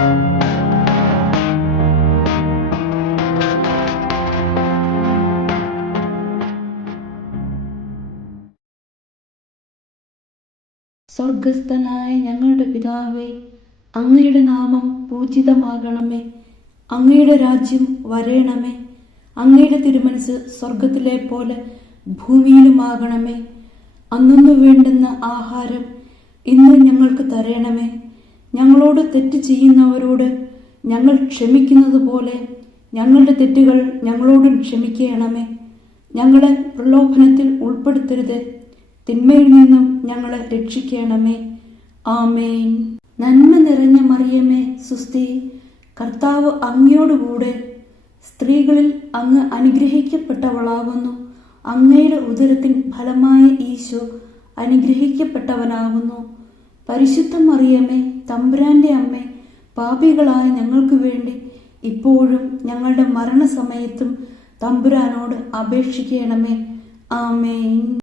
സ്വർഗസ്ഥനായ ഞങ്ങളുടെ പിതാവേ, അങ്ങയുടെ നാമം പൂജിതമാകണമേ. അങ്ങയുടെ രാജ്യം വരേണമേ. അങ്ങയുടെ തിരുമനസ് സ്വർഗത്തിലെ പോലെ ഭൂമിയിലുമാകണമേ. അന്നു വേണ്ടുന്ന ആഹാരം ഇന്ന് ഞങ്ങൾക്ക് തരണമേ. ഞങ്ങളോട് തെറ്റ് ചെയ്യുന്നവരോട് ഞങ്ങൾ ക്ഷമിക്കുന്നത് പോലെ ഞങ്ങളുടെ തെറ്റുകൾ ഞങ്ങളോടും ക്ഷമിക്കണമേ. ഞങ്ങളെ പ്രലോഭനത്തിൽ ഉൾപ്പെടുത്തരുത്, തിന്മയിൽ നിന്നും ഞങ്ങളെ രക്ഷിക്കണമേ. ആമേൻ. നന്മ നിറഞ്ഞ മറിയമേ, സുസ്തി, കർത്താവ് അങ്ങയോടുകൂടെ സ്ത്രീകളിൽ അങ്ങ് അനുഗ്രഹിക്കപ്പെട്ടവളാകുന്നു. അങ്ങയുടെ ഉദരത്തിൻ ഫലമായ ഈശോ അനുഗ്രഹിക്കപ്പെട്ടവനാകുന്നു. പരിശുദ്ധ മറിയമേ, തമ്പുരാന്റെ അമ്മേ, പാപികളായ ഞങ്ങൾക്ക് വേണ്ടി ഇപ്പോഴും ഞങ്ങളുടെ മരണസമയത്തും തമ്പുരാനോട് അപേക്ഷിക്കണമേ. ആമേൻ.